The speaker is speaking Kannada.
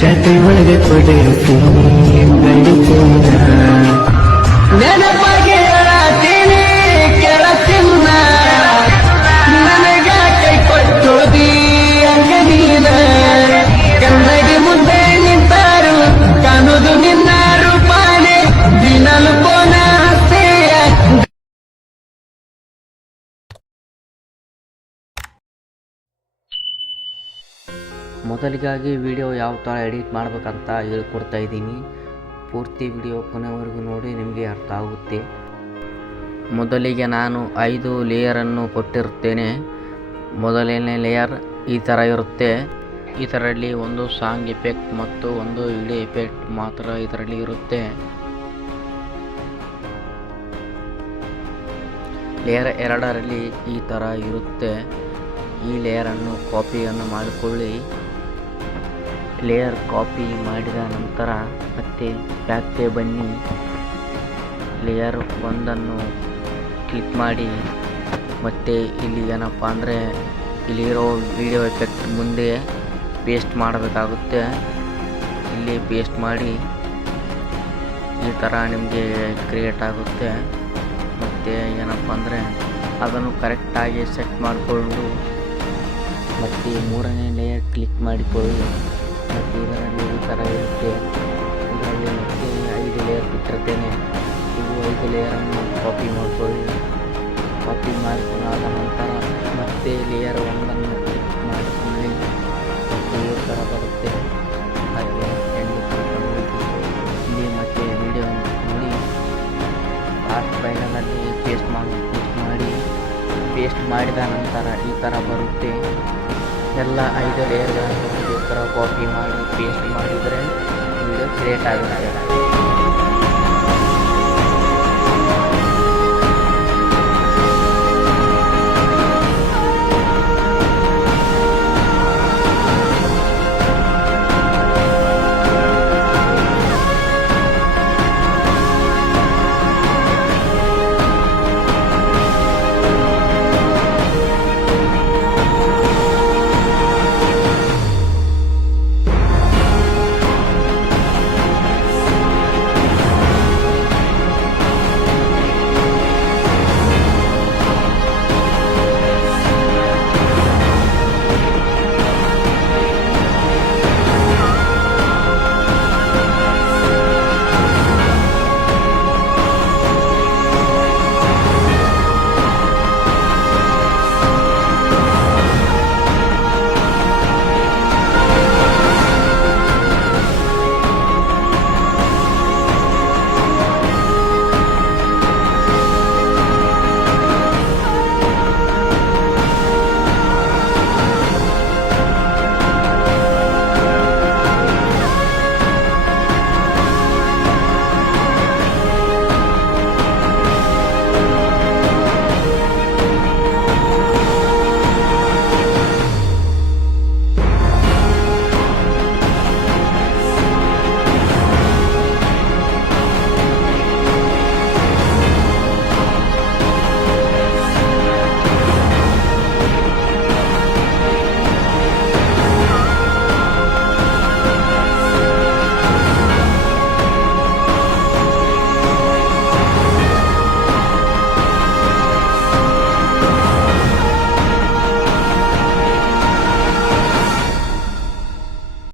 ಜಾತಿ ಒಳಗೆ ಕೊಡಿರ್ತೀನಿ ಬೆಳಿತೀನ ನೆನಪಾಗಿ ಹೇಳತೀನಿ ಕೆಳತಿನ್ನ ನನಗ ಕೈ ಕೊಟ್ಟೋದಿ ಅಂಗ ನೀನ ಕನ್ನಡಿ ಮುಂದೆ ನಿಂತಾರು ಕಾಣುದು ನಿನ್ನ ರೂಪಾನೆ ದಿನಲು ಪೋನ ಹಸ್ತೆಯ. ಮೊದಲಿಗಾಗಿ ವಿಡಿಯೋ ಯಾವ ಥರ ಎಡಿಟ್ ಮಾಡಬೇಕಂತ ಹೇಳ್ಕೊಡ್ತಾ ಇದ್ದೀನಿ. ಪೂರ್ತಿ ವಿಡಿಯೋ ಕೊನೆವರೆಗೂ ನೋಡಿ, ನಿಮಗೆ ಅರ್ಥ ಆಗುತ್ತೆ. ಮೊದಲಿಗೆ ನಾನು 5 ಲೇಯರನ್ನು ಕೊಟ್ಟಿರುತ್ತೇನೆ. ಮೊದಲನೇ ಲೇಯರ್ ಈ ಥರ ಇರುತ್ತೆ. ಇದರಲ್ಲಿ ಒಂದು ಸಾಂಗ್ ಎಫೆಕ್ಟ್ ಮತ್ತು ಒಂದು ವಿಡಿಯೋ ಎಫೆಕ್ಟ್ ಮಾತ್ರ ಇದರಲ್ಲಿ ಇರುತ್ತೆ. ಲೇಯರ್ 2ರಲ್ಲಿ ಈ ಥರ ಇರುತ್ತೆ. ಈ ಲೇಯರನ್ನು ಕಾಪಿಯನ್ನು ಮಾಡಿಕೊಳ್ಳಿ. ಲೇಯರ್ ಕಾಪಿ ಮಾಡಿದ ನಂತರ ಮತ್ತೆ ಬ್ಯಾಕ್ಗೆ ಬನ್ನಿ. ಲೇಯರ್ 1ಅನ್ನು ಕ್ಲಿಕ್ ಮಾಡಿ ಮತ್ತೆ ಇಲ್ಲಿ ಏನಪ್ಪ ಅಂದರೆ ಇಲ್ಲಿರೋ ವಿಡಿಯೋ ಎಫೆಕ್ಟ್ ಮುಂದೆ ಪೇಸ್ಟ್ ಮಾಡಬೇಕಾಗುತ್ತೆ. ಇಲ್ಲಿ ಪೇಸ್ಟ್ ಮಾಡಿ ಈ ಥರ ನಿಮಗೆ ಕ್ರಿಯೇಟ್ ಆಗುತ್ತೆ. ಮತ್ತು ಏನಪ್ಪ ಅಂದರೆ ಅದನ್ನು ಕರೆಕ್ಟಾಗಿ ಸೆಟ್ ಮಾಡಿಕೊಂಡು ಮತ್ತು 3ನೇ ಲೇಯರ್ ಕ್ಲಿಕ್ ಮಾಡಿಕೊಳ್ಳಿ. ಮತ್ತು ಇದರಲ್ಲಿ ಈ ಥರ ಇರುತ್ತೆ. ಇದರಲ್ಲಿ ಮತ್ತೆ 5 ಲೇಯರ್ ಬಿಟ್ಟಿರ್ತೇನೆ. ಇವು 5 ಲೇಯರನ್ನು ಕಾಪಿ ಮಾಡಿಕೊಳ್ಳಿ. ಕಾಪಿ ಮಾಡಿಕೊಂಡಾದ ನಂತರ ಮತ್ತೆ ಲೇಯರ್ 1ಅನ್ನು ಕ್ಲಿಕ್ ಮಾಡಿಕೊಳ್ಳಿ. ಮತ್ತು ಈ ಥರ ಬರುತ್ತೆ. ಹಾಗೆ ಇಲ್ಲಿ ಮತ್ತೆ ವಿಡಿಯೋ ನೋಡಿ ಲಾಸ್ಟ್ ಫೈನಲಲ್ಲಿ ಪೇಸ್ಟ್ ಮಾಡಿ ಪೇಸ್ಟ್ ಮಾಡಿದ ನಂತರ ಈ ಥರ ಬರುತ್ತೆ. ಎಲ್ಲ 5 ಲೇಯರ್ಗಳನ್ನು ಈ ಥರ ಕಾಪಿ ಮಾಡಿ ಪೇಸ್ಟ್ ಮಾಡಿದರೆ ವಿಡಿಯೋ ಕ್ರಿಯೇಟ್ ಆಗುತ್ತೆ.